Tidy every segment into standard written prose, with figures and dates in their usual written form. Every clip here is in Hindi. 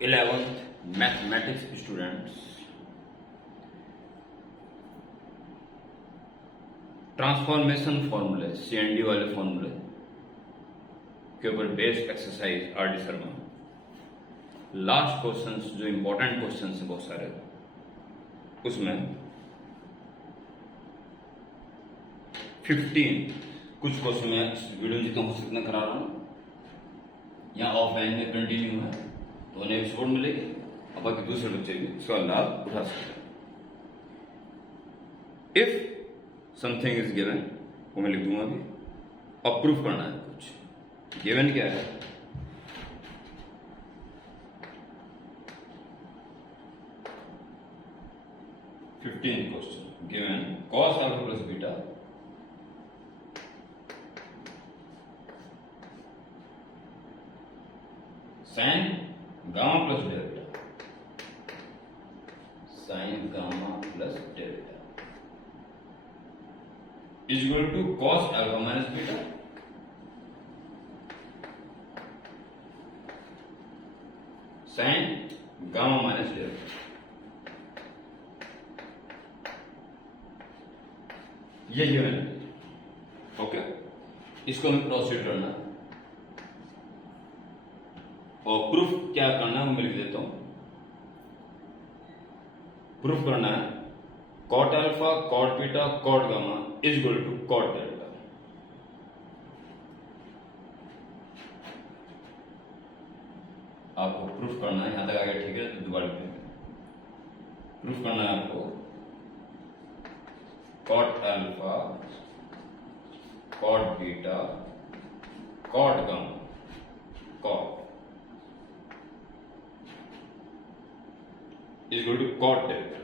11th मैथमेटिक्स स्टूडेंट्स, ट्रांसफॉर्मेशन फॉर्मूले CND वाले फॉर्मूले के ऊपर based exercise RD Sharma. Last questions जो इंपॉर्टेंट क्वेश्चंस हैं बहुत सारे, उसमें 15 कुछ क्वेश्चन में वीडियो जितना हो सकता करा रहा हूं, यहाँ ऑफलाइन में कंटिन्यू है तो उन्हें एपिसोड मिलेगी और बाकी दूसरे बच्चे भी इसका लाभ उठा सकते हैं। इफ समथिंग इज गिवन, वो मैं लिख दूंगा अभी, और प्रूफ करना है कुछ। गिवन क्या है? Question given cos alpha plus beta sin gamma plus delta, sin gamma plus delta is equal to cos alpha minus beta sin gamma minus delta. ये गिवन है, ओके। इसको हमें प्रोसीड करना है और प्रूफ क्या करना है वो मैं लिख देता हूं। प्रूफ करना है cot alpha cot beta cot gamma is equal to cot delta. आपको प्रूफ करना है, यहां तक आगे ठीक है, तो दोबारा प्रूफ करना है आपको cot alpha cot beta cot gamma cot is equal to cot delta.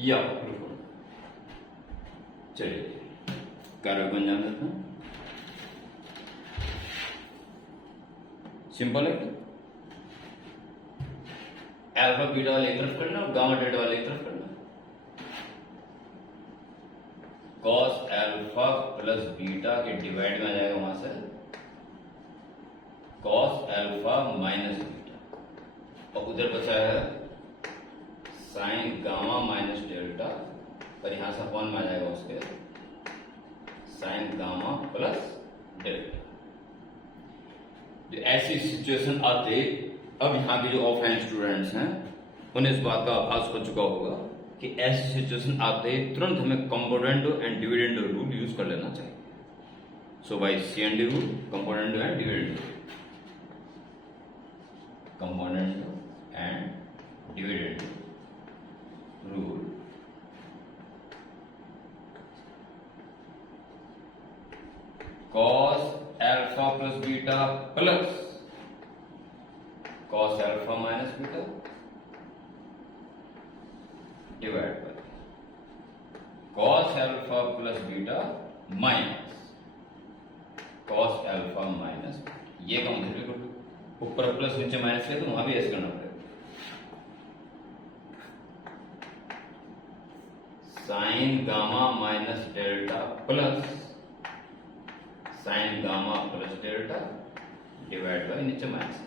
ये आपको प्रूफ करना। चलिए कार्य को अंजाम देते हैं। सिंपल है, अल्फा बीटा वाले एक तरफ करना और गामा डेल्टा वाले एक तरफ करना। cos अल्फा प्लस बीटा के डिवाइड में आ जाएगा वहां से cos अल्फा माइनस बीटा, और उधर बचा है sin गामा माइनस डेल्टा, और यहां से अपॉन में आ जाएगा उसके sin गामा प्लस डेल्टा। ऐसी सिचुएशन आते, अब यहां के जो ऑफलाइन स्टूडेंट्स हैं उन्हें इस बात का आभास हो चुका होगा कि ऐसी सिचुएशन आते ही तुरंत हमें component and dividend rule use कर लेना चाहिए। So by CND rule, component and dividend rule, component and dividend rule, cos alpha plus beta plus cos alpha minus beta divide by cos alpha plus beta minus cos alpha minus. ये काम कर दो, ऊपर प्लस नीचे माइनस है तो वहां भी ऐसे करना पड़ेगा। sin gamma minus delta plus sin gamma plus delta divide by नीचे minus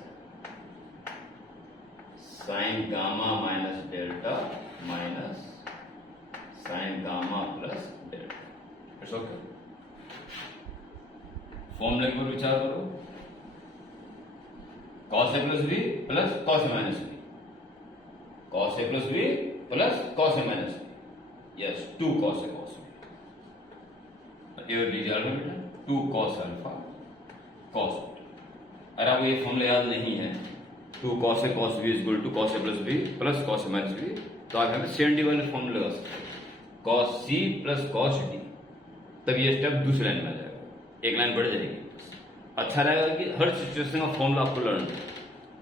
sin gamma minus delta minus sin gamma plus delta. It's okay. फॉर्मूले पर विचार करो, cos a plus B plus cos a minus B, cos a plus B plus cos a minus B, yes 2 cos a cos b, ये लीजिए बेटा 2 cos अल्फा cos बीटा। अगर आपको ये फॉर्मूला याद नहीं है 2 cos a cos b is equal to cos a plus B plus cos a minus B, तो आप यहाँ CND वाले फॉर्मूले लगा सकते हैं cos c plus cos d। तब ये स्टेप दूसरी लाइन में आ जाएगा, एक लाइन बढ़ जाएगी। अच्छा रहेगा कि हर सिचुएशन का फॉर्मूला आपको लर्न हो,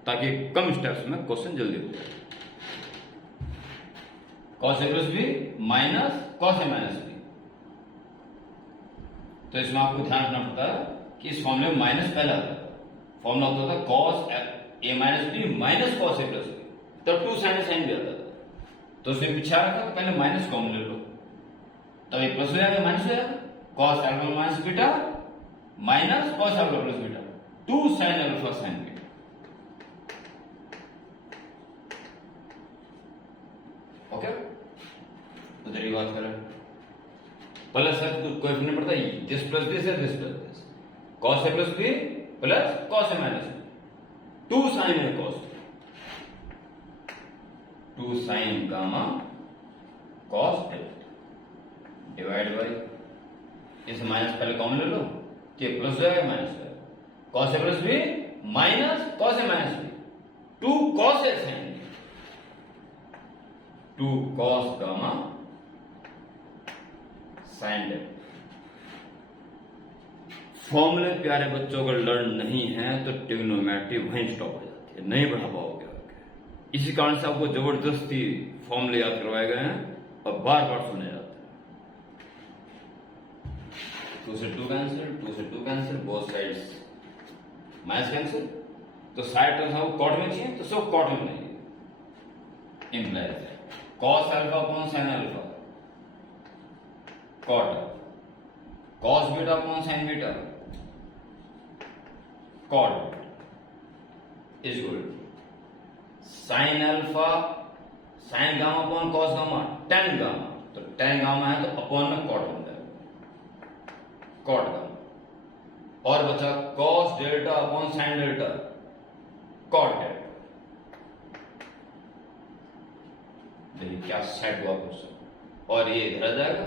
ताकि कम स्टेप्स में क्वेश्चन जल्दी हो जाए। cos a plus B minus cos a minus B, तो इसमें आपको ध्यान रखना पड़ता है कि इस फॉर्मूले में माइनस पहला आता है। फॉर्मूला होता था cos a minus B minus cos a plus B, तब 2 sin साइन भी आता था, तो उसने पीछे रखा पहले माइनस कॉमन ले लो, तब एक प्लस हो जाएगा माइनस हो जाएगा, cos alpha minus beta minus cos alpha plus beta 2 sin alpha sin beta. Plus है तो कोई फर्क नहीं पड़ता, दिस प्लस दिस है, this plus this, cos A plus B plus cos A minus B, 2 sine A cos, 2 sine gamma cos A divide by, इस माइनस पहले कॉमन ले लो, ये प्लस जाएगा माइनस जाएगा, cos A plus B minus cos A minus B, 2 cos A sign, 2 cos gamma sign ए। फॉर्मूले प्यारे बच्चों अगर लर्न नहीं है तो ट्रिग्नोमेट्री वहीं स्टॉप हो जाती है, नहीं बढ़ा पाओगे आगे। इसी कारण से आपको जबरदस्ती फॉर्मूले याद करवाए गए हैं और बार बार सुने जाते हैं। 2 से 2 कैंसिल, 2 से 2 cancel, both sides minus cancel, तो साइड टर्म्स आपको कॉट में चाहिए तो सब कॉट में नहीं, implies cos alpha upon sine alpha, cot, cos beta upon sine beta, cot is good, sine alpha sine gamma upon cos gamma, tan gamma, तो टेन गामा है तो अपॉन में कॉट बन जाएगा, कॉट गामा, और बचा cos delta upon sine delta, cot delta. देखिए क्या सेट हुआ क्वेश्चन, और ये इधर आ जाएगा,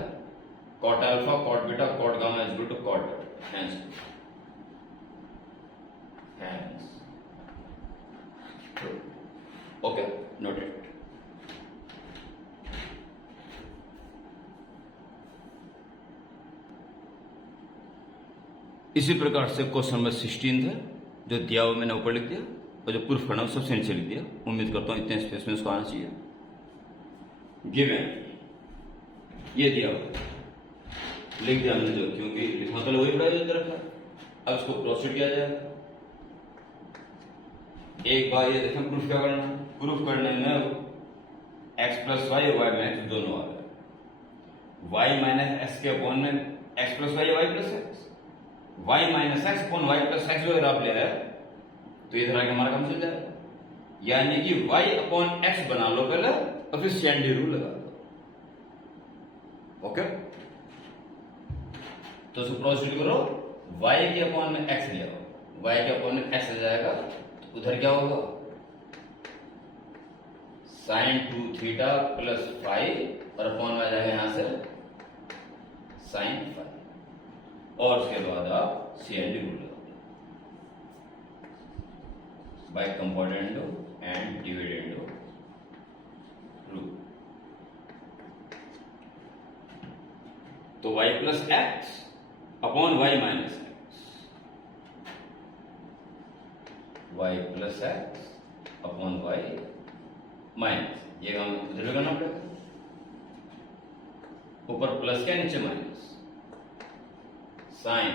cot alpha cot beta cot gamma is equal to cot delta, hence okay noted. इसी प्रकार से क्वेश्चन नंबर 16 था जो दिया हुआ मैंने ऊपर लिख दिया, और जो प्रूफ करना सबसे नीचे लिख दिया। उम्मीद करता हूं इतने स्पेस में इसको आना चाहिए। गिवन ये दिया हुआ लिख दिया हमने, जो क्योंकि लिखना तो वही पड़ा जो दे रखा है। अब इसको प्रोसीड किया जाएगा। एक बार ये देखें प्रूफ क्या करना है। प्रूफ करने में x प्लस वाई और y माइनस दोनों आ गए, y माइनस एक्स के अपॉन में x plus Y Y plus X, y minus X upon Y plus X अगर आप ले आए तो इधर आके हमारा काम चल जाएगा। यानी कि y अपॉन एक्स बना लो पहले और फिर CND रूल लगा दो। ओके, तो इसको प्रोसीड करो। y के अपॉन में x लिया, y के अपॉन में x आ जाएगा, तो उधर क्या होगा साइन 2 थीटा प्लस 5 और अपॉन में आ जाएगा यहां से साइन 5, और उसके बाद आप CND रूल लगाओगे by componendo and dividendo rule. तो y plus X upon y minus X, y plus X upon y minus, ये हम उधर करना पड़ेगा। ऊपर प्लस क्या नीचे minus, sine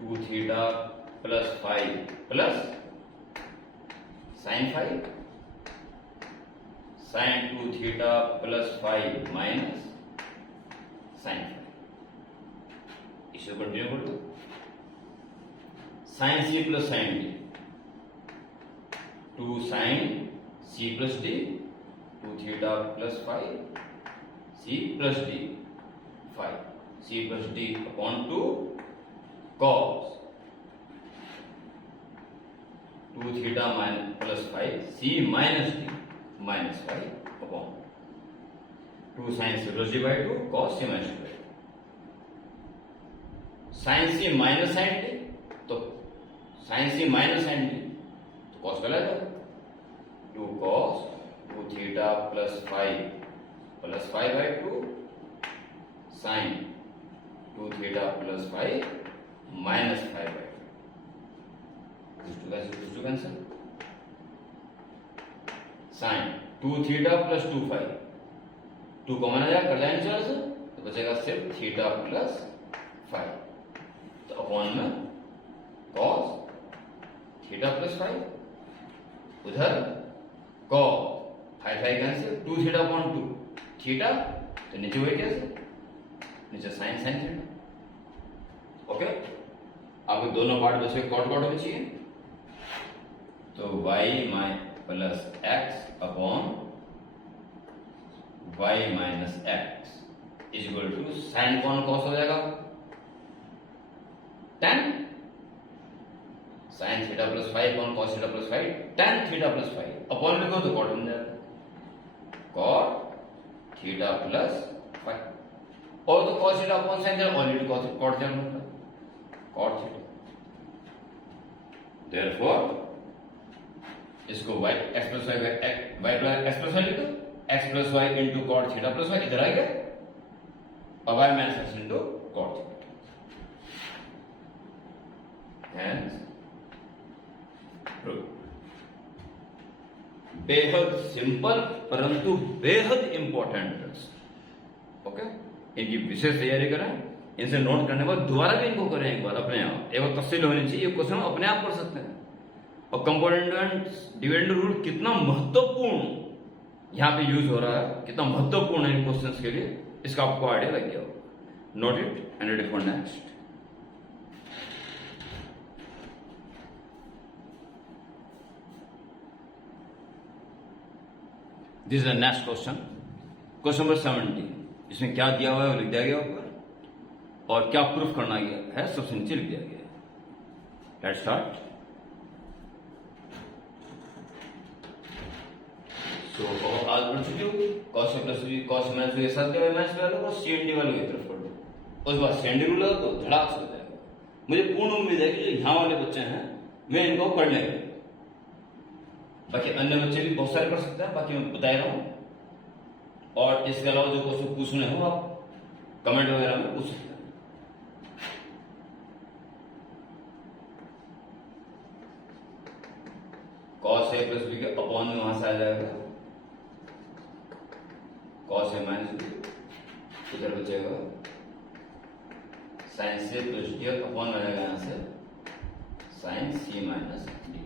2 theta plus 5 plus sine 5, sine 2 theta plus 5 minus sine 5। इसे कंटिन्यू कर दो। Sine C plus sine D, 2 sine C plus D, 2 theta plus 5 C plus D 5, C plus D upon 2 cos 2 theta minus plus 5 C minus D minus 5 upon 2 sine C plus D by 2 cos C minus D. Sine C minus sine D, तो sine C minus sine D तो कॉस का लगेगा 2 cos 2 theta plus 5 by 2 sine 2 theta plus 5 minus 5 by 2 cancel. Sine 2 theta plus 2 5, 2 common आ जाएगा, कर जाएंगे चलो से, तो बचेगा सिर्फ थीटा प्लस 5, तो अपॉन में कॉस थीटा प्लस 5, उधर cos 5 cancel, 2 theta upon 2 theta, तो नीचे हुए कैसे, नीचे साइन साइन थीटा। ओके, आपको दोनों पार्ट बचे कॉट कॉट में चाहिए, तो y plus X upon y minus X is equal to sine con cos हो जाएगा tan sine theta plus five con cos theta plus five tan theta plus five upon लिखो तो कॉट बन जाएगा कॉट थीटा प्लस फाइव और तो cos theta upon sine theta already cot theta cot theta therefore इसको y x plus Y y plus x plus Y लिखो x plus Y into cot theta plus Y इधर आएगा और y minus x into cot theta hence prove बेहद सिंपल परंतु बेहद इंपॉर्टेंट ट्रिक्स ओके इनकी विशेष तैयारी करें इनसे नोट करने के बाद दोबारा भी इनको करें एक बार अपने आप एक बार तफसील होनी चाहिए क्वेश्चन अपने आप कर सकते हैं और कंपोनेंट एंड डिविडेंड रूल कितना महत्वपूर्ण यहां पे यूज हो रहा है कितना महत्वपूर्ण है इन क्वेश्चंस के लिए इसका आपको आइडिया लग गया होगा note it and ready for next this is the next question question number 70 इसमें क्या दिया हुआ है वो लिख दिया गया ऊपर और क्या प्रूफ करना गया है सबसे नीचे लिख दिया गया है लेट्स स्टार्ट सो आज बढ़ चुकी होगी cos plus B cos minus B के साथ माइनस वालों को सीएनडी वालों की तरफ कर दो उसके बाद सीएनडी रूल लगा तो धड़ाक से हो जाएगा मुझे पूर्ण उम्मीद है कि जो यहां वाले बच्चे हैं वे इनको कर लेंगे बाकी अन्य बच्चे भी बहुत सारे कर सकते हैं बाकी मैं बता रहा हूं और इसके अलावा जो क्वेश्चन पूछने हो आप कमेंट वगैरह में पूछ सकते हैं कॉस ए प्लस बी के अपॉन में वहां से आ जाएगा कॉस ए माइनस बी इधर बचेगा sine C plus D upon में आएगा यहां से sine C minus D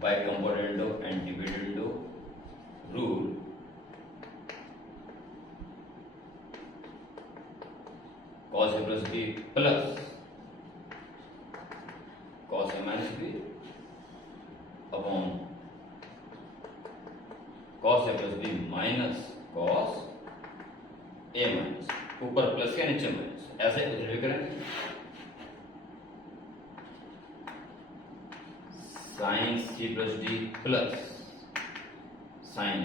by componendo and dividendo rule cos a plus b plus cos a minus b upon cos a plus b minus cos a minus ऊपर प्लस के नीचे माइनस ऐसे उधर भी करेंगे sine C plus D plus sine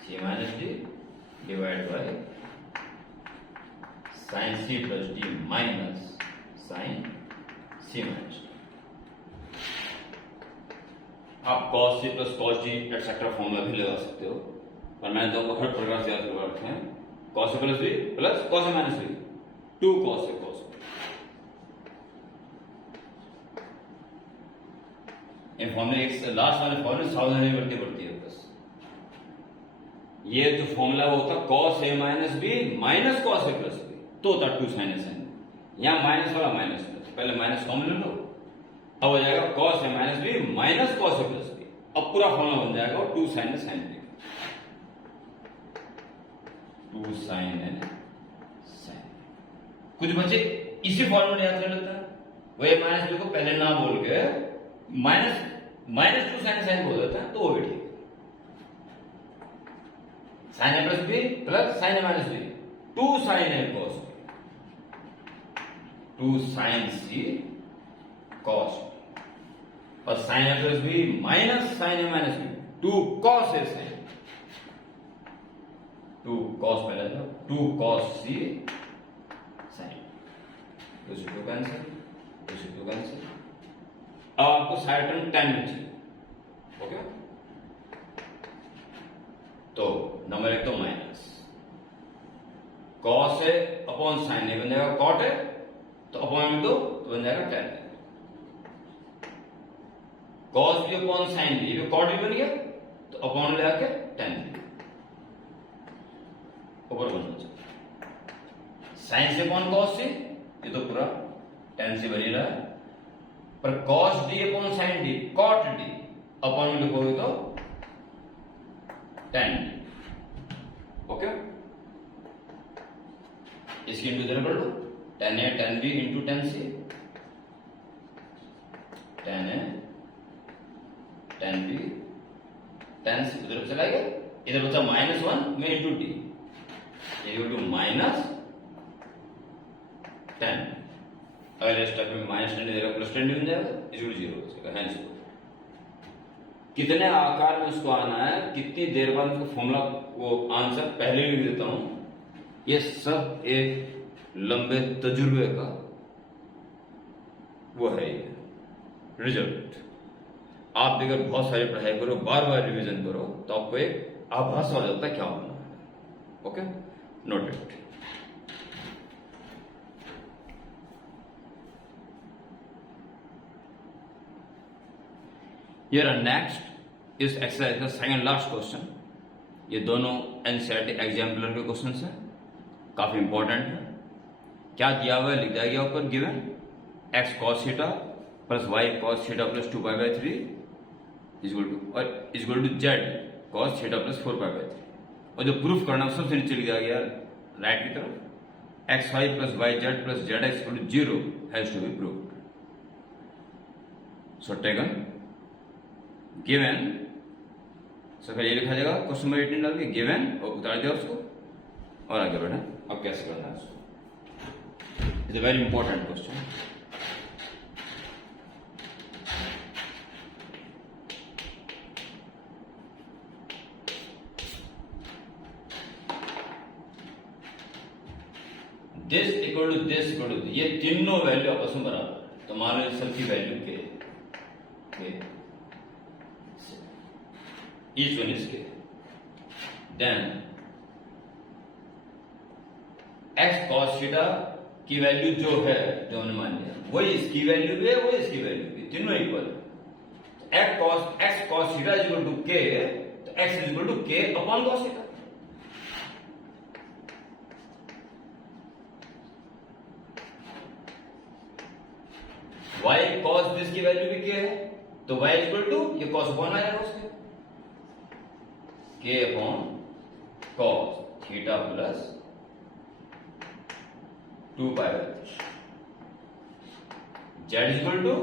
C minus D divide by sine C plus D minus sine C minus D आप cos C plus cos D etcetera formula भी लगा सकते हो पर मैंने तो हर प्रकार से याद करवा रखे हैं cos A plus B plus cos A minus B two cos A cos ये फॉर्मूला एक लास्ट वाले फॉर्मूले सावधानी बढ़ती बढ़ती है बस ये जो फॉर्मूला वो होता cos A minus B minus cos A plus B तो होता टू साइन ए साइन यहां माइनस वाला माइनस प्लस पहले माइनस फॉर्मूला लो अब हो जाएगा cos A minus B minus cos A plus B अब पूरा फॉर्मूला बन जाएगा two sine A sine B two sine A sine कुछ बच्चे इसी फॉर्मूला याद कर लेता है वो माइनस बी को पहले ना बोल के minus minus two sine sine बोल देता है तो वो भी ठीक sine A plus B plus sine A minus B two sine A cos B two sine C cos और sine A plus B minus sine A minus B two cos A sine two cos पहले था two cos C sine two cancel two cancel अब आपको साइड टर्म 10 में चाहिए ओके तो नंबर एक तो माइनस कॉस है अपॉन साइन है बन जाएगा कॉट है तो अपॉन में दो तो बन जाएगा 10 कॉस भी अपॉन साइन भी कॉट भी बन गया तो अपॉन ले आके 10 ऊपर बनना चाहिए साइन से अपॉन कॉस से ये तो पूरा 10 से बन ही रहा है पर cos D upon sine D cot D upon में लिखोगे तो 10 ओके इसकी इंटू इधर कर लो 10 A 10 B into 10 C 10 A 10 B 10 C उधर चला गया इधर बचा -1 में इंटू टी इक्वल टू -10। अगले स्टेप में -10 की जगह +10 बन जाएगा इक्वल टू 0 हो जाएगा। हेंस कितने आकार में उसको आना है, कितनी देर बाद उसको फॉर्मूला वो आंसर पहले लिख देता हूं। ये सब एक लंबे तजुर्बे का वो है ये रिजल्ट। आप अगर बहुत सारी पढ़ाई करो, बार बार रिवीजन करो, तो आपको एक आभास हो जाता है क्या होना है। Okay, note it. Here next is exercise का सेकंड लास्ट क्वेश्चन। ये दोनों एनसीईआरटी एग्जाम्पलर के क्वेश्चन हैं, काफी इंपॉर्टेंट है। क्या दिया हुआ है, लिख दिया गया ऊपर given x cos theta plus y cos theta plus 2π/3 equal to z cos theta plus 4π/3। और जो प्रूफ करना है सबसे नीचे लिख दिया गया राइट की तरफ xy plus yz plus zx equal to 0 has to be proved. So taken given, सब ये लिखा जाएगा क्वेश्चन नंबर 18 डाल के गिवन और उतार दिया उसको और आगे बढ़े। अब कैसे करना है उसको, it's a very important question. This equal to this equal to, ये तीनों वैल्यू आपस में बराबर है, तो मान लो सबकी वैल्यू के each one is k, then x cos theta की वैल्यू जो है, जो हमने मान लिया वही इसकी वैल्यू भी है, वही इसकी वैल्यू भी, तीनों इक्वल है। x cos theta is equal to k, तो x is equal to k upon cos theta. y cos this की वैल्यू भी k है, तो y इज इक्वल टू ये cos अपॉन आ जाएगा उसके k upon cos theta plus 2π/3। z equal to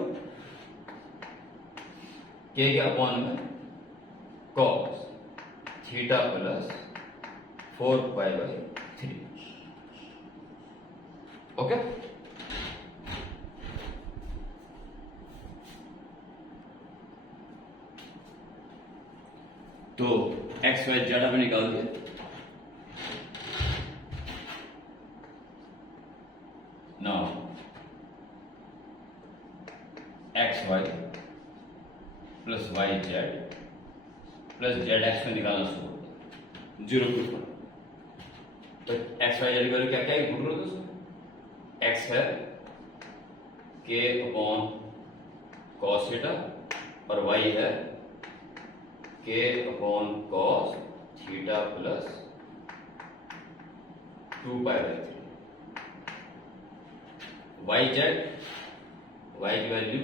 k के अपॉन में cos थीटा प्लस 4π/3। ओके, तो एक्स वाई जेड हमें निकाल दिया। Now X Y plus Y Z plus Z x में निकालना शुरू होता, जीरो पुट करो। तो एक्स वाई जेड की वैल्यू क्या क्या है, पुट करो दोस्तों। एक्स है के अपॉन कॉस थीटा और वाई है k upon cos theta plus 2π/3। yz, y की value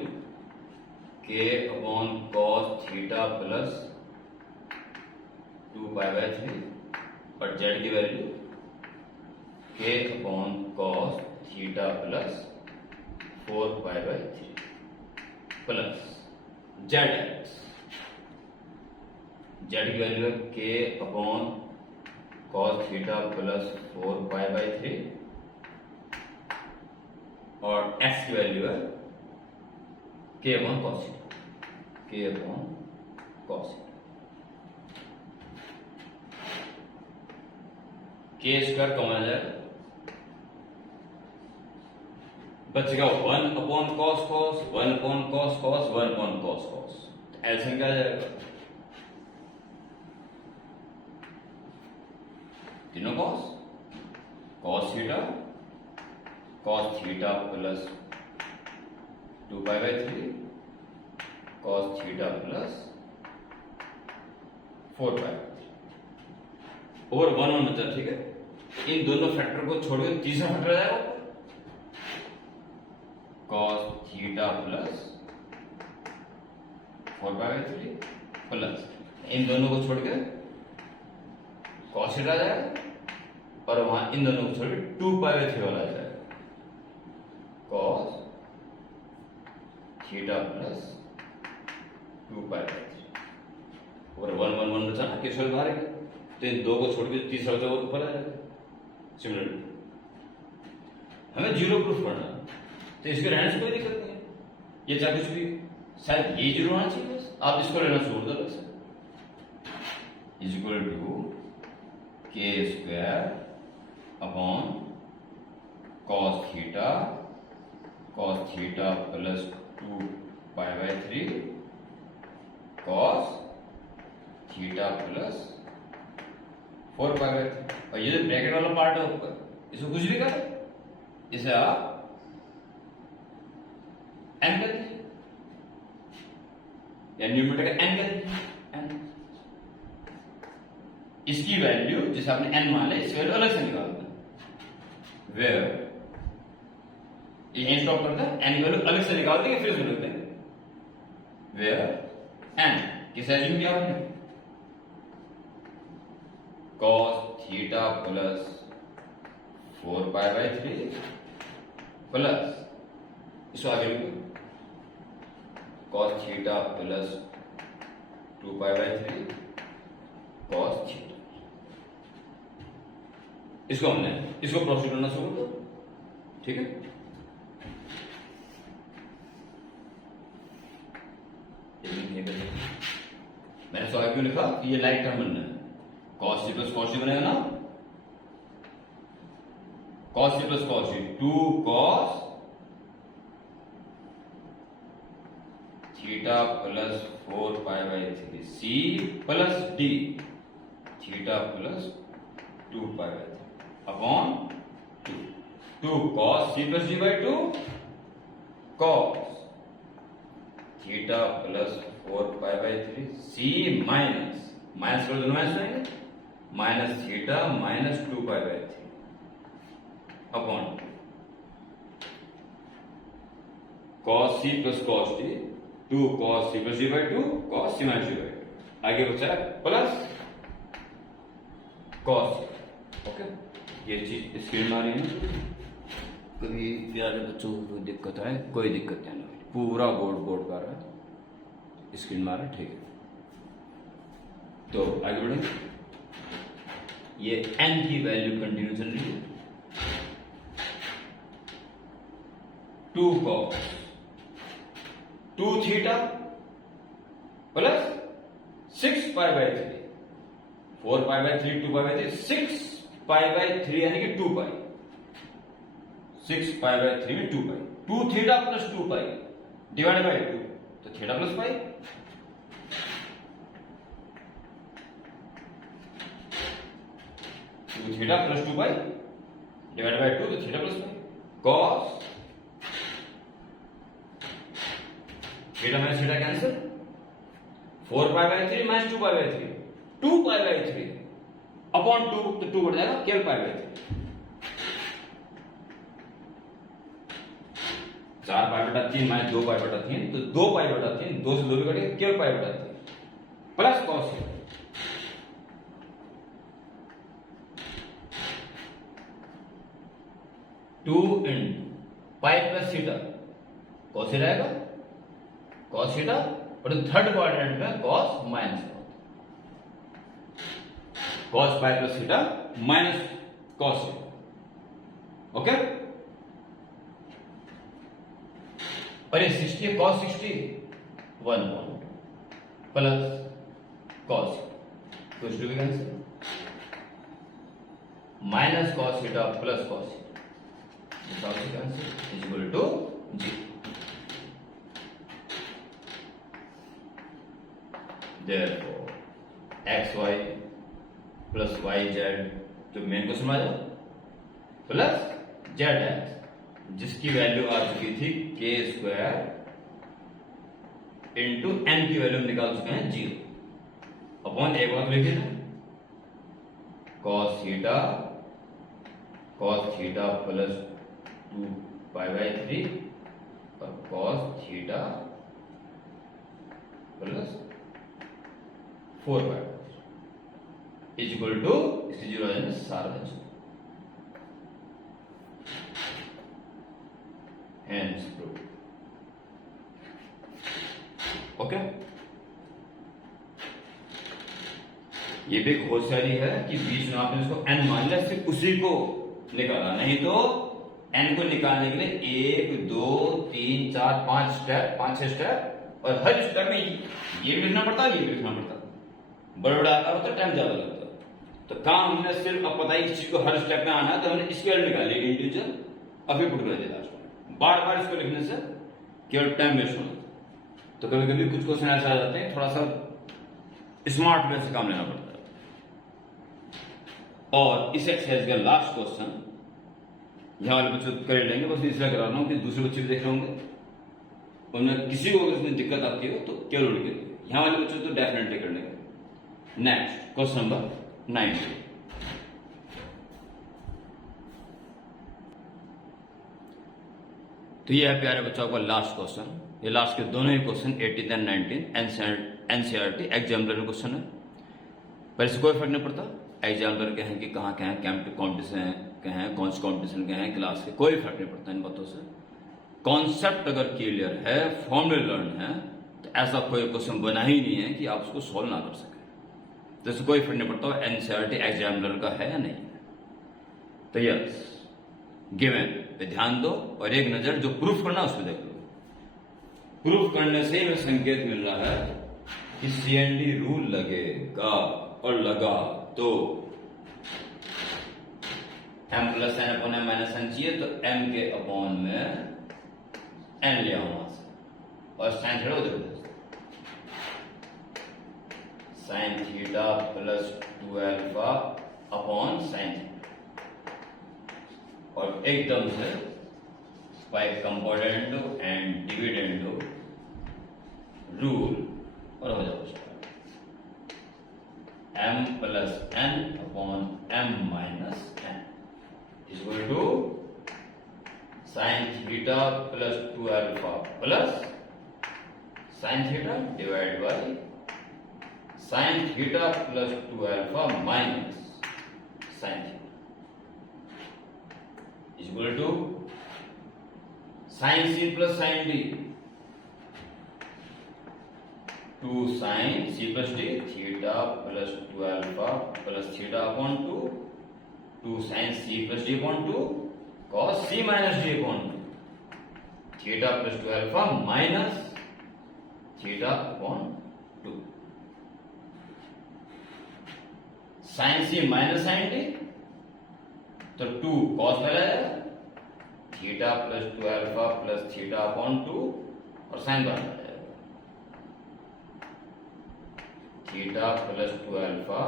k upon cos theta plus 2π/3 और z की value k upon cos theta plus 4π/3 plus zx, z की वैल्यू है k upon cos theta plus 4π/3 और x की वैल्यू है k upon cos theta, k upon cos theta. k square common आ जाएगा, बचेगा 1 upon cos cos, 1 upon cos cos, 1 upon cos cos। LCM क्या आ जाएगा, तीनों cos theta plus 2π/3 cos theta plus 4π/3 over 1 बचा। ठीक है, इन दोनों फैक्टर को छोड़ के तीसरा फैक्टर आ जाएगा cos थीटा प्लस 4π/3 प्लस इन दोनों को छोड़ के cos थीटा आ जाएगा और वहां इन दोनों को छोड़ के 2π/3 वाला आ जाएगा cos थीटा प्लस 2π/3 और 1 1 1 बचा ना, केशव बाहर है तो इन दो को छोड़ के तीसरा बचा वो ऊपर आ जाएगा। सिमिलरली हमें जीरो प्रूफ करना है, तो इसके रहने से कोई दिक्कत नहीं है, ये चाहे कुछ भी शायद ये जीरो होना चाहिए, बस आप इसको लेना छोड़ दो, बस इज इक्वल टू के square upon cos theta plus 2 pi by 3 cos theta plus 4 pi by 3। और ये जो ब्रैकेट वाला पार्ट है ऊपर, इसको कुछ भी कर, इसे आप n कर दीजिए या न्यूमरेटर का n कर दीजिए n। इसकी वैल्यू जैसे आपने n मान लिया, इस वैल्यू अलग से निकालना है, वेयर ये स्टॉप करता है, n की वैल्यू अलग से निकाल देंगे, फिर उसको लिख देंगे वेयर n किसे एज्यूम किया आपने, cos theta plus 4 pi by 3 plus इसको आगे लिखो cos theta plus 2 pi by 3 cos theta. इसको हमने इसको प्रोसीड करना शुरू करो, ठीक है। मैंने सवाल क्यों लिखा, ये लाइक टर्म बनना है, cos c plus cos c बनेगा ना, cos c plus cos c 2 cos theta plus 4 pi by 3 c plus d theta plus 2 pi by 3 upon 2 cos c plus d by 2 cos theta plus 4 pi by 3 c minus minus कर दो, minus theta minus 2 pi by 3 upon cos c plus cos d 2 cos c plus d by 2 cos c minus d by 2, आगे बचा प्लस cos c। ओके, ये चीज स्क्रीन में आ रही है। कभी प्यारे बच्चों को कोई दिक्कत आए, कोई दिक्कत नहीं, पूरा बोर्ड का रहा है, स्क्रीन में आ रहा है, ठीक है। तो आगे बढ़े, ये n की वैल्यू कंटिन्यू चल रही है, 2 cos 2 theta plus 6 pi by 3 4 pi by 3 2 pi by 3 6 pi by 3 यानी कि 2 पाई 6 पाई बाय 3 में 2 पाई 2 theta plus 2 pi divide by 2, तो theta plus pi 2 theta plus 2 pi divide by 2, तो theta plus pi cos theta minus theta cancel, 4 pi by 3 minus 2 pi by 3 2 pi by 3 upon 2, तो 2 बढ़ जाएगा केवल पाई बाय 3 4 पाई बटा 3 माइनस 2 पाई बटा 3, तो 2 पाई बटा 3 2 से 2 भी कटेगा केवल पाई बटा 3 plus cos theta 2 into pi plus theta cos ही रहेगा cos थीटा, और थर्ड क्वाड्रेंट में cos minus cos pi plus theta minus cos theta. Okay, और ये 60 cos 60 1 प्लस cos, तो इसको भी cancel, minus cos theta plus cos theta is equal to 0। Therefore, xy plus yz जो मेन क्वेश्चन में आ जाओ प्लस zx जिसकी वैल्यू आ चुकी थी k स्क्वायर इंटू n की वैल्यू निकाल चुके हैं 0 अपॉन एक बात लिखिए ना cos theta plus 2 pi by 3 और cos theta plus 4 pi is equal to इसकी 0 आ जाएगा सारा बच्चा, hence proved। ओके, ये भी एक होशियारी है कि बीच में आपने इसको n मान लिया, सिर्फ उसी को निकाला, नहीं तो n को निकालने के लिए 1 2 3 4 5 स्टेप, 5-6 स्टेप, और हर स्टेप में ये भी लिखना पड़ता है, ये भी लिखना पड़ता है, बड़ा आता होता, टाइम ज्यादा लगता। तो काम हमने सिर्फ अब पता है इस चीज को हर स्टेप में आना, तो हमने स्क्वायर निकाल लिया इंडिविजुअल, अभी पुट कर दिया लास्ट में। बार बार इसको लिखने से केवल टाइम वेस्ट होना। तो कभी कभी कुछ क्वेश्चन ऐसे आ जाते हैं, थोड़ा सा स्मार्ट वे से काम लेना पड़ता है। और इस एक्सरसाइज का लास्ट क्वेश्चन यहां वाले बच्चे कर लेंगे, बस इसलिए करा रहा हूं कि दूसरे बच्चे भी देख रहे होंगे, उनमें किसी को अगर इसमें दिक्कत आती हो तो केवल उनके, यहां वाले बच्चे तो डेफिनेटली कर लेंगे। Next question number 9। तो ये है प्यारे बच्चों का लास्ट क्वेश्चन। ये लास्ट के दोनों ही question 18 and 19 NCERT examiner question है, पर इससे कोई फर्क नहीं पड़ता एग्जामिनर के हैं कि कहाँ के हैं, कॉम्पिटिशन के हैं, कौन से कॉम्पिटिशन के हैं, क्लास के, कोई फर्क नहीं पड़ता इन बातों से। कॉन्सेप्ट अगर क्लियर है, फॉर्मूले लर्न है, तो ऐसा कोई क्वेश्चन बना ही नहीं है कि आप उसको सॉल्व ना कर सके। तो इससे कोई फर्क नहीं पड़ता एनसीईआरटी एग्जामिनर का है या नहीं है। तो यस गिवन पे ध्यान दो और एक नजर जो प्रूफ करना उसको देख लो। प्रूफ करने से हमें संकेत मिल रहा है कि सीएनडी रूल लगेगा, और लगा तो m plus N upon M minus N चाहिए, तो m के अपॉन में n ले आओ, और साइन थीटा उधर, sine theta plus 2 alpha upon sine theta, और एकदम से by component and dividend rule, और हो जाओ m plus n upon m minus n equal to sine theta plus 2 alpha plus sine theta divide by sine theta plus 2 alpha minus sine theta equal to sine C plus sine D, 2 sine C plus D, theta plus 2 alpha plus theta upon 2, 2 sine C plus D upon 2, cos C minus D upon 2, theta plus 2 alpha minus theta upon 2, sine C minus sine D, तो 2 कॉस में रहेगा, theta plus 2 alpha plus theta upon 2, और साइन बाहर आ जाएगा, theta plus 2 alpha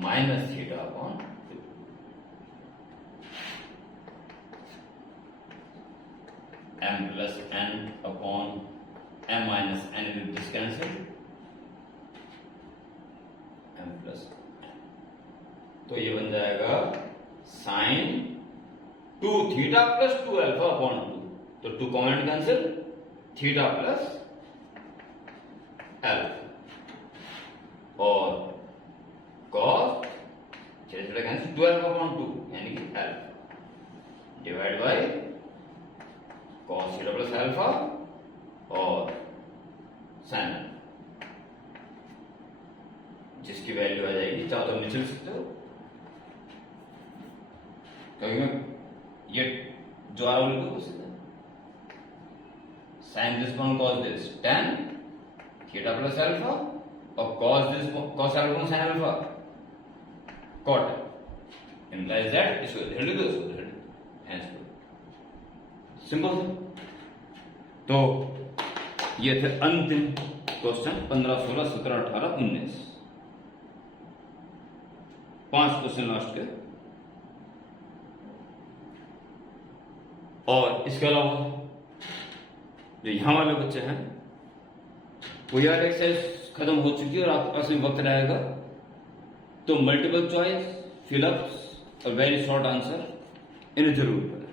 minus theta upon 2, m plus n upon m minus n will this cancel, m plus n, तो ये बन जाएगा sine 2 theta plus 2 alpha upon 2, तो 2 common cancel, theta plus alpha, और cos theta cancel 2 alpha upon 2 यानी कि alpha divide by cos theta plus alpha और साइन, जिसकी वैल्यू आ जाएगी, चाहो तो नीचे लिख सकते हो, क्योंकि ये जो आ रहा है sine this upon cos this tan theta plus alpha, और cos this cos alpha upon sine alpha cot implies that, इसको इधर लिख दो, इसको इधर लिख, सिंपल। तो ये थे अंतिम क्वेश्चन 15, 16, 17, 18, 19, 5 क्वेश्चन लास्ट के। और इसके अलावा जो यहां वाले बच्चे हैं वो यार एक्सरसाइज खत्म हो चुकी है और आपके पास में वक्त रहेगा, तो मल्टीपल चॉइस, फिलअप्स और वेरी शॉर्ट आंसर इन्हें जरूर करें,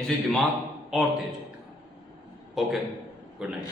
इससे दिमाग और तेज होगा। Okay, good night.